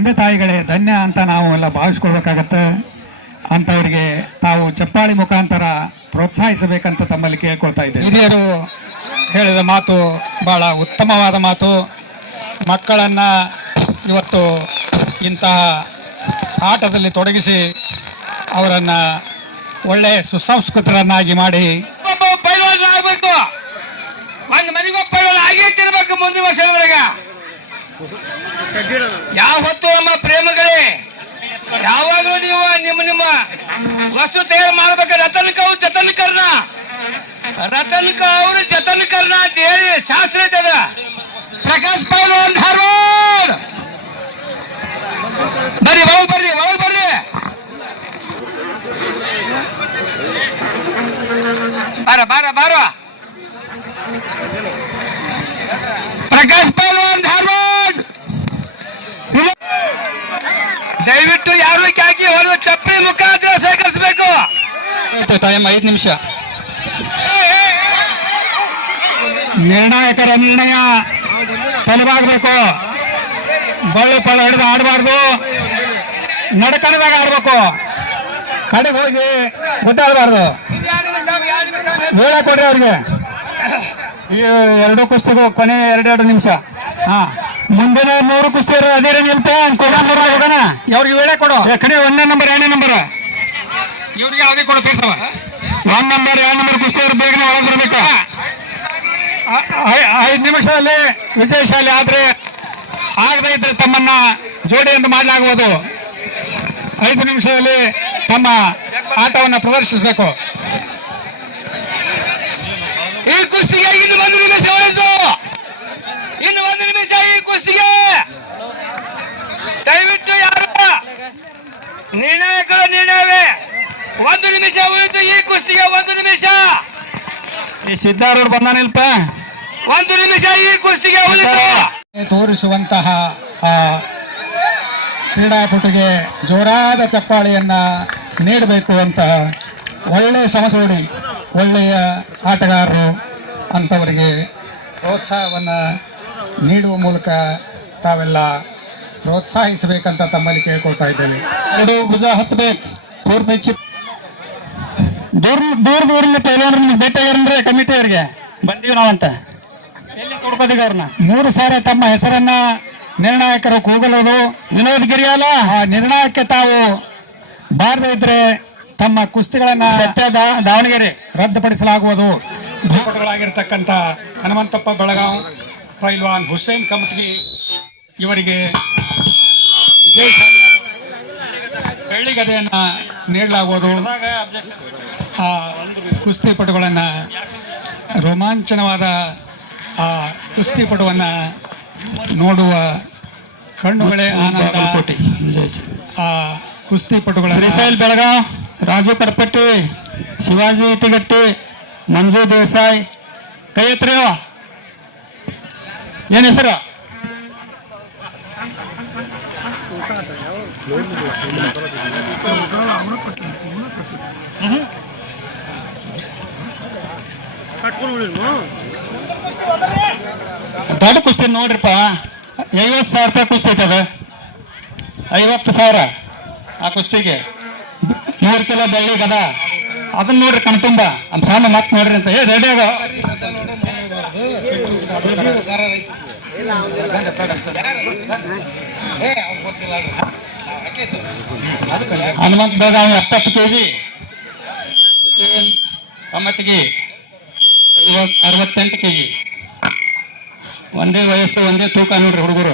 ತಂದೆ ತಾಯಿಗಳೇ ಧನ್ಯ ಅಂತ ನಾವು ಎಲ್ಲ ಭಾವಿಸ್ಕೊಳ್ಬೇಕಾಗತ್ತೆ. ಅಂಥವರಿಗೆ ತಾವು ಚಪ್ಪಾಳಿ ಮುಖಾಂತರ ಪ್ರೋತ್ಸಾಹಿಸಬೇಕಂತ ತಮ್ಮಲ್ಲಿ ಕೇಳ್ಕೊಳ್ತಾ ಇದ್ದೇವೆ. ಹಿರಿಯರು ಹೇಳಿದ ಮಾತು ಬಹಳ ಉತ್ತಮವಾದ ಮಾತು. ಮಕ್ಕಳನ್ನು ಇವತ್ತು ಇಂತಹ ಆಟದಲ್ಲಿ ತೊಡಗಿಸಿ ಅವರನ್ನು ಒಳ್ಳೆಯ ಸುಸಂಸ್ಕೃತರನ್ನಾಗಿ ಮಾಡಿ ಪೈಲ್ವಾನ್ ಆಗಬೇಕು. ಒಂದು ಮನೆಗೂ ಪೈಲ್ವಾನ್ ಆಗೇ ತಿರ್ಬೇಕು ಮುಂದಿನ ವರ್ಷದಾಗ. ಯಾವ ಹೊತ್ತು ನಮ್ಮ ಪ್ರೇಮಗಳೇ ಯಾವಾಗಲೂ ನೀವು ನಿಮ್ಮ ನಿಮ್ಮ ವಸ್ತು ತಯಾರು ಮಾಡ್ಬೇಕು. ರತನ್ ಕೌರ್ ಜತನ್ ಕರ್ಣ, ರತನ್ ಕೌರ್ ಜತನ್ ಕರ್ಣ ಅಂತ ಹೇಳಿ ಶಾಸ್ತ್ರ ಐತದ. ಪ್ರಕಾಶ್ ಪೈಲ್ವಾನ್ ಧಾರವಾಡ ಬರ್ರಿ, ಒಳಗ್ ಬರ್ರಿ, ಒಳಗ್ ಬರ್ರಿ. ಬಾರ ಬಾರ ಬಾರ. ಪ್ರಕಾಶ್ ಪೈಲ್ವಾನ್ ಧಾರವಾಡ. ದಯವಿಟ್ಟು ಯಾರು ಕ್ಯಾಕಿ ಹೊಡೆದು ಚಪ್ಪಲಿ ಮುಖಾಂತರ ಸೇಕರಿಸಬೇಕು. ಟೈಮ್ 5 ನಿಮಿಷ. ನಿರ್ಣಾಯಕರ ನಿರ್ಣಯ ತಲೆಬಾಗಬೇಕು. ಬಳ್ಳಿ ಪಳ್ಳ ಹಿಡಿದು ಆಡಬಾರ್ದು, ನಡ್ಕಣದಾಗ ಆಡ್ಬೇಕು. ಕಡೆಗೆ ಹೋಗಿ ಗೊತ್ತಾಗಬಾರ್ದು. ವೇಳೆ ಕೊಡ್ರಿ ಅವ್ರಿಗೆ. ಈ 2 ಕುಸ್ತಿಗೂ ಕೊನೆ 2 ನಿಮಿಷ. ಹಾ, ಮುಂದಿನ 3 ಕುಸ್ತಿ ಅದೇ ನಿಲ್ತ ಹೋಗೋಣ. ಅವ್ರಿಗೆ ವೇಳೆ ಕೊಡು. ಕಡೆ 1ನೇ ನಂಬರ್ 2ನೇ ನಂಬರ್ ಇವ್ರಿಗೆ ಯಾವುದೇ ಕೊಡು. ಪೇಸವ 1 ನಂಬರ್ 2 ನಂಬರ್ ಕುಸ್ತಿಯವರು ಬೇಗನೆ ಒಳಗೆ ಬರಬೇಕು. 5 ನಿಮಿಷದಲ್ಲಿ ವಿಜಯಶಾಲಿ ಆದ್ರೆ ಆಗದೇ ಇದ್ರೆ ತಮ್ಮನ್ನ ಜೋಡಿಯನ್ನು ಮಾಡಲಾಗುವುದು. 5 ನಿಮಿಷದಲ್ಲಿ ತಮ್ಮ ಆಟವನ್ನು ಪ್ರದರ್ಶಿಸಬೇಕು. ಈ ಕುಸ್ತಿಗೆ ಇನ್ನು 1 ನಿಮಿಷ ಉಳಿದು, ಇನ್ನು 1 ನಿಮಿಷ ಈ ಕುಸ್ತಿಗೆ. ದಯವಿಟ್ಟು ಯಾರು ನಿರ್ಣಾಯಕರ ನಿರ್ಣಯವೇ. 1 ನಿಮಿಷ ಉಳಿದು ಈ ಕುಸ್ತಿಗೆ. 1 ನಿಮಿಷ. ಈ ಸಿದ್ಧಾರೂಢ ಬಂದಾನಿಲ್ಪ. 1 ನಿಮಿಷ ಈ ಕುಸ್ತಿಗೆ ಉಳಿದು. ತೋರಿಸುವಂತಹ ಆ ಕ್ರೀಡಾಪಟುಗೆ ಜೋರಾದ ಚಪ್ಪಾಳಿಯನ್ನ ನೀಡಬೇಕು ಅಂತ ಒಳ್ಳೆಯ ಸಮಸೋಡಿ, ಒಳ್ಳೆಯ ಆಟಗಾರರು ಅಂಥವರಿಗೆ ಪ್ರೋತ್ಸಾಹವನ್ನು ನೀಡುವ ಮೂಲಕ ತಾವೆಲ್ಲ ಪ್ರೋತ್ಸಾಹಿಸಬೇಕಂತ ತಮ್ಮಲ್ಲಿ ಕೇಳ್ಕೊಳ್ತಾ ಇದ್ದೇವೆ. 2 ಭುಜ ಹತ್ತಬೇಕು. ಪೂರ್ತಿ ದೂರದಿಂದ ತೈಲಂದ್ರೆ ನಿಮ್ಗೆ ಭೇಟಿಯಾಗ್ಯಾರನ್ರಿ ಕಮಿಟಿಯವರಿಗೆ ಬಂದೀವಿ ನಾವಂತ. ಎಲ್ಲಿ ಕೊಡ್ಕೋದೀಗ ಅವ್ರನ್ನ 3 ಸಾರಿ ತಮ್ಮ ಹೆಸರನ್ನ ನಿರ್ಣಾಯಕರು ಕೂಗಲೋದು. ವಿನೋದ್ ಗಿರಿಯಾಲ ಆ ನಿರ್ಣಯಕ್ಕೆ ತಾವು ಬಾರದೇ ಇದ್ರೆ ತಮ್ಮ ಕುಸ್ತಿಗಳನ್ನ ದಾವಣಗೆರೆ ರದ್ದುಪಡಿಸಲಾಗುವುದು. ಭೂಪಟುಗಳಾಗಿರ್ತಕ್ಕಂಥ ಹನುಮಂತಪ್ಪ ಬೆಳಗಾವ್, ಪೈಲ್ವಾನ್ ಹುಸೇನ್ ಕಮತ್ಗಿ ಇವರಿಗೆ ಬೆಳ್ಳಿಗದೆಯನ್ನ ನೀಡಲಾಗುವುದು. ಆ ಕುಸ್ತಿಪಟುಗಳನ್ನ ರೋಮಾಂಚನವಾದ ಆ ಕುಸ್ತಿಪಟುವನ್ನ ನೋಡುವ ಕಣ್ಣುಗಳೇ ಆನಂದ. ಆ ಕುಸ್ತಿಪಟುಗಳ ಶ್ರೀಶೈಲ್ ಬೆಳಗಾವ್, ರಾಜು ಕಡಪಟ್ಟಿ, ಶಿವಾಜಿ ಇಟಿಗಟ್ಟಿ, ಮಂಜು ದೇಸಾಯಿ. ಕೈ ಎತ್ತರಿ. ಏನ್ ಹೆಸರು? ದೊಡ್ಡ ಕುಸ್ತಿ ನೋಡ್ರಿಪ್ಪ. 50,000 ರೂಪಾಯಿ ಕುಸ್ತಿ ಐತದ. 50,000 ಆ ಕುಸ್ತಿಗೆ. 100 ಕಿಲೋ ಬೆಳ್ಳಿ ಗದ ಅದನ್ನ ನೋಡ್ರಿ ಕಣ್ತುಂಬ. ಸಾಮ ಮತ್ ನೋಡ್ರಿ ಅಂತ. ರೆಡಿ ಆಗ ಹನುಮಂತ ಬೆಳಗಾವಿ 70 kg, ಕಮತ್ಗಿ 68 kg. ಒಂದೇ ವಯಸ್ಸು, ಒಂದೇ ತೂಕ ನೋಡ್ರಿ ಹುಡುಗರು.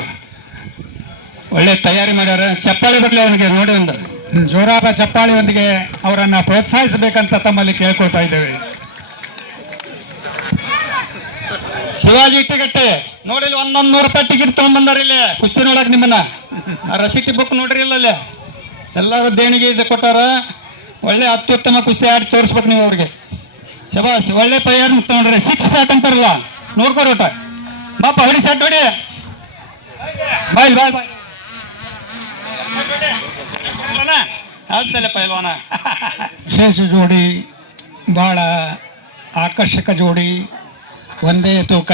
ಒಳ್ಳೆ ತಯಾರಿ ಮಾಡ್ಯಾರ. ಚಪ್ಪಾಳಿ ಬರಲಿ ಅವನಿಗೆ ನೋಡಿ. ಒಂದು ಜೋರಾದ ಚಪ್ಪಾಳಿಯೊಂದಿಗೆ ಅವರನ್ನ ಪ್ರೋತ್ಸಾಹಿಸಬೇಕಂತ ತಮ್ಮಲ್ಲಿ ಕೇಳ್ಕೊಳ್ತಾ ಇದ್ದೇವೆ. ಶಿವಾಜಿ ಇಟ್ಟಿಗಟ್ಟೆ ನೋಡಿ, 100 ರೂಪಾಯಿ ಟಿಕೆಟ್ ತಗೊಂಡ್ಬಂದಾರ ಇಲ್ಲಿ ಕುಸ್ತಿ ನೋಡಕ್. ನಿಮ್ಮನ್ನ ಆ ರಸೀಟಿ ಬುಕ್ ನೋಡ್ರಿ ಇಲ್ಲ. ಎಲ್ಲರೂ ದೇಣಿಗೆ ಇದು ಕೊಟ್ಟಾರ. ಒಳ್ಳೆ ಅತ್ಯುತ್ತಮ ಕುಸ್ತಿ ಆಡಿ ತೋರಿಸ್ಬೇಕು ನೀವು ಅವ್ರಿಗೆ. ಶಬಾಷ್, ಒಳ್ಳೆ ಪೈಯರ್ ನೋಡ್ರಿ. 6 ಪ್ಯಾಕ್ ಅಂತಾರಲ್ಲ, ನೋಡ್ಕೊರಿ ಊಟ. ಬಾಪ ಹೊಡಿ ಸೆಟ್ ಹೊಡಿ. ಬಾಯ್ ಬಾಯ್ ಬಾಯ್. ಪೈಲ್ವಾನ ವಿಶೇಷ ಜೋಡಿ, ಬಹಳ ಆಕರ್ಷಕ ಜೋಡಿ. ಒಂದೇ ತೂಕ,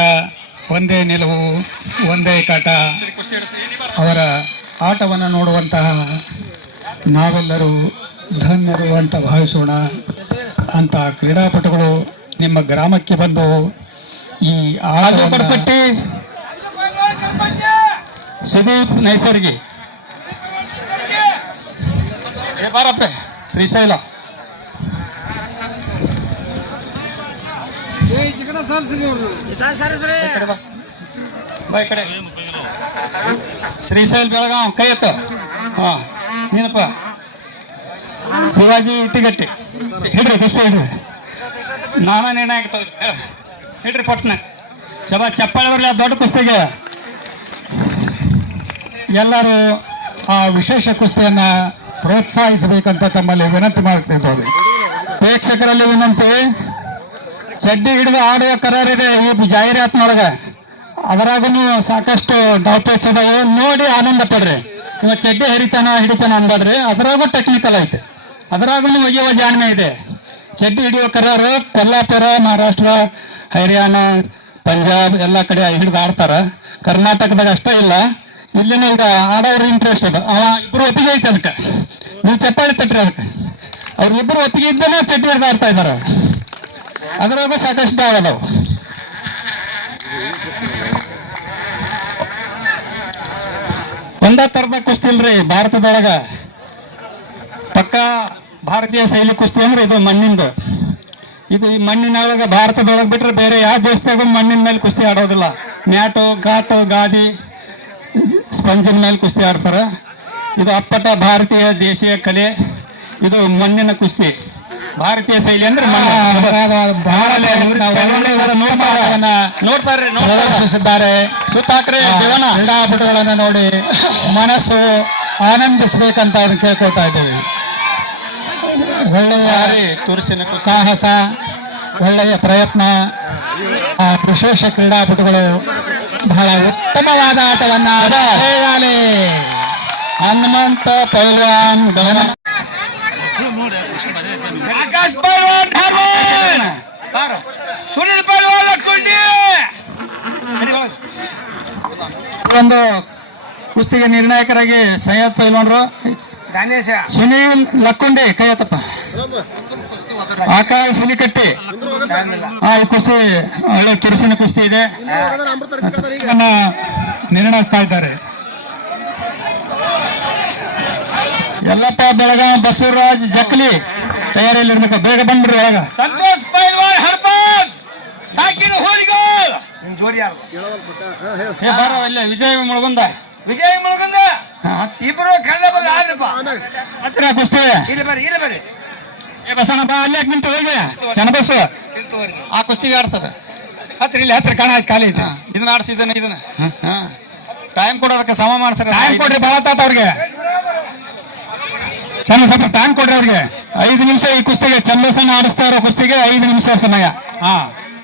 ಒಂದೇ ನಿಲುವು, ಒಂದೇ ಕಾಟ. ಅವರ ಆಟವನ್ನು ನೋಡುವಂತಹ ನಾವೆಲ್ಲರೂ ಧನ್ಯರು ಅಂತ ಭಾವಿಸೋಣ. ಅಂತ ಕ್ರೀಡಾಪಟುಗಳು ನಿಮ್ಮ ಗ್ರಾಮಕ್ಕೆ ಬಂದು ಈ ಆಟಪಟ್ಟಿ ಸುದೀಪ್ ನೈಸರ್ಗಿ ಬಾರಪ್ಪ ಶ್ರೀಶೈಲ ಈ ಕಡೆ ಶ್ರೀಶೈಲ್ ಬೆಳಗಾವ್ ಕೈ ಎತ್ತು. ಹಾ ನೀನಪ್ಪ ಶಿವಾಜಿ ಇಟ್ಟಿಗಟ್ಟಿ ಹಿಡ್ರಿ ಕುಸ್ತಿ ಹಿಡ್ರಿ. ನಾನಾ ನಿರ್ಣಯ ಹಿಡ್ರಿ ಪಟ್ನ ಚಬಾ ಚಪ್ಪಾಳೆ ಬರಲಿ ಆ ದೊಡ್ಡ ಕುಸ್ತಿಗೆ. ಎಲ್ಲರೂ ಆ ವಿಶೇಷ ಕುಸ್ತಿಯನ್ನು ಪ್ರೋತ್ಸಾಹಿಸಬೇಕಂತ ತಮ್ಮಲ್ಲಿ ವಿನಂತಿ ಮಾಡ್ತಿದ್ದೇವೆ. ಪ್ರೇಕ್ಷಕರಲ್ಲಿ ವಿನಂತಿ, ಚಡ್ಡಿ ಹಿಡಿದು ಆಡುವ ಕರಾರಿದೆ ಈ ಜಾಹೀರಾತಿನೊಳಗೆ. ಅದರಾಗೂ ಸಾಕಷ್ಟು ಡಾಕ್ಟರ್ಸ್ ಅದಾವೆ, ನೋಡಿ ಆನಂದ ಪಡ್ರಿ. ಇವ ಚಡ್ಡಿ ಹಿಡಿತಾನ ಅನ್ಬೇಡ್ರಿ. ಅದರಾಗೂ ಟೆಕ್ನಿಕಲ್ ಐತೆ, ಅದರಾಗೂ ಒಗೆಯುವ ಜಾಣ್ಮೆ ಇದೆ. ಚಡ್ಡಿ ಹಿಡಿಯುವ ಕರಾರು ಕೊಲ್ಲಾಪುರ, ಮಹಾರಾಷ್ಟ್ರ, ಹರಿಯಾಣ, ಪಂಜಾಬ್ ಎಲ್ಲ ಕಡೆ ಹಿಡಿದು ಆಡ್ತಾರ. ಕರ್ನಾಟಕದಾಗ ಅಷ್ಟೇ ಇಲ್ಲ, ಇಲ್ಲಿನ ಈಗ ಆಡೋರು ಇಂಟ್ರೆಸ್ಟ್ ಅದ. ಇಬ್ಬರು ಒಪ್ಪಿಗೆ ಐತೆ ಅದಕ್ಕೆ. ನೀವು ಚಪ್ಪಾಳಿ ತಟ್ರಿ ಅದಕ್ಕೆ. ಅವ್ರು ಇಬ್ಬರು ಒಪ್ಪಿಗೆ ಇದ್ದೇನೆ ಚಡ್ಡಿ ಹಿಡಿದು ಆಡ್ತಾ ಇದ್ದಾರೆ. ಅದರಾಗೂ ಸಾಕಷ್ಟು ಆಗದವು. ಒಂದೇ ಥರದ ಕುಸ್ತಿ ಇಲ್ರಿ ಭಾರತದೊಳಗ. ಪಕ್ಕ ಭಾರತೀಯ ಶೈಲಿ ಕುಸ್ತಿ ಅಂದ್ರೆ ಇದು ಮಣ್ಣಿಂದು. ಇದು ಈ ಮಣ್ಣಿನೊಳಗೆ ಭಾರತದೊಳಗೆ ಬಿಟ್ರೆ ಬೇರೆ ಯಾವ ದೇಶದಾಗೂ ಮಣ್ಣಿನ ಮೇಲೆ ಕುಸ್ತಿ ಆಡೋದಿಲ್ಲ. ಮ್ಯಾಟು, ಘಾಟು, ಗಾದಿ, ಸ್ಪಂಜಿನ ಮೇಲೆ ಕುಸ್ತಿ ಆಡ್ತಾರೆ. ಇದು ಅಪ್ಪಟ ಭಾರತೀಯ ದೇಶೀಯ ಕಲೆ. ಇದು ಮಣ್ಣಿನ ಕುಸ್ತಿ, ಭಾರತೀಯ ಶೈಲಿ ಅಂದ್ರೆ ಪ್ರದರ್ಶಿಸಿದ್ದಾರೆ. ಸುತ್ತಾಕ್ರೆ ಕ್ರೀಡಾಪಟುಗಳನ್ನು ನೋಡಿ ಮನಸ್ಸು ಆನಂದಿಸಬೇಕಂತ ಅವ್ರು ಕೇಳ್ಕೊಳ್ತಾ ಇದ್ದೀವಿ. ಒಳ್ಳೆಯ ಸಾಹಸ, ಒಳ್ಳೆಯ ಪ್ರಯತ್ನ. ವಿಶೇಷ ಕ್ರೀಡಾಪಟುಗಳು ಬಹಳ ಉತ್ತಮವಾದ ಆಟವನ್ನ ಹನುಮಂತ ಪೈಲ್ವಾನ್, ಆಕಾಶ್ ಪೈಲ್ವಾನ್ ಧಾರವಾಡ, ಸುನಿಲ್ ಪೈಲ್ವಾನ್ ಲಕ್ಸುಂಡಿ. ಒಂದು ಕುಸ್ತಿಗೆ ನಿರ್ಣಾಯಕರಾಗಿ ಸೈಯದ್ ಪೈಲ್ವಾನ್ರು, ದಾನೇಶ, ಸುನೀಲ್ ಲಕ್ಕುಂಡಿ ಕೈ ಎತ್ತಪ್ಪ, ಆಕಾಶ್ ಹುಲಿಕಟ್ಟಿ. ಈ ಕುಸ್ತಿ ಒಳ್ಳೆ ತುರುಸಿನ ಕುಸ್ತಿ ಇದೆ, ನಿರ್ಣಯಿಸ್ತಾ ಇದ್ದಾರೆ. ಯಲ್ಲಪ್ಪ ಬೆಳಗಾವ್, ಬಸವರಾಜ್ ಜಕ್ಲಿ ತಯಾರಿಯಲ್ಲಿ ಇರ್ಬೇಕು. ಬೇಗ ಬಂದ್ಬಿಡ್ರಿ ಒಳಗ. ಸಂತೋಷ್ ಪೈಲ್ವಾನ್ ಹಡಪದ್, ಸಾಕಿನ ಹೋಳಿಗೋಲ್ ಜೋಡಿ ಬಾರ ಇಲ್ಲೇ ವಿಜಯ ಮುಳಗುಂದ, ವಿಜಯ ಮುಳಗುಂದ ಇಬ್ರು ಕಳ್ಳ ಬಂದು ಆಡ್ರಪ್ಪ. ಹಚ್ಚಿರ ಕುಸ್ತಿ ಇಲ್ಲಿ ಬರ್ರಿ, ಇಲ್ಲಿ ಬರ್ರಿ. ಬಸಣ್ಣ ಬಾ ಅಲ್ಲಿ ನಿಂತು ಹೋಗಿ ಚನ್ನಬಸ್ಸು ಆ ಕುಸ್ತಿಗೆ ಆಡ್ಸದ. ಹತ್ರ ಇಲ್ಲಿ ಹತ್ರ ಕಾಣ ಆಯ್ತು, ಖಾಲಿ ಐತೆ. ಇದನ್ನ ಆಡ್ಸಿದ್ದಾನೆ. ಇದನ್ನ ಟೈಮ್ ಕೊಡೋದಕ್ಕೆ ಸಮ ಮಾಡ್ತಾರೆ. ಟೈಮ್ ಕೊಡ್ರಿ, ಭಾಳ ತಾತ ಅವ್ರಿಗೆ. ಚಂದ ಸ್ವಲ್ಪ ಟೈಮ್ ಕೊಡ್ರಿ ಅವ್ರಿಗೆ. 5 ನಿಮಿಷ ಈ ಕುಸ್ತಿಗೆ. ಚನ್ನಬಸಣ್ಣ ಆಡಿಸ್ತಾ ಇರೋ ಕುಸ್ತಿಗೆ 5 ನಿಮಿಷ ಸಮಯ.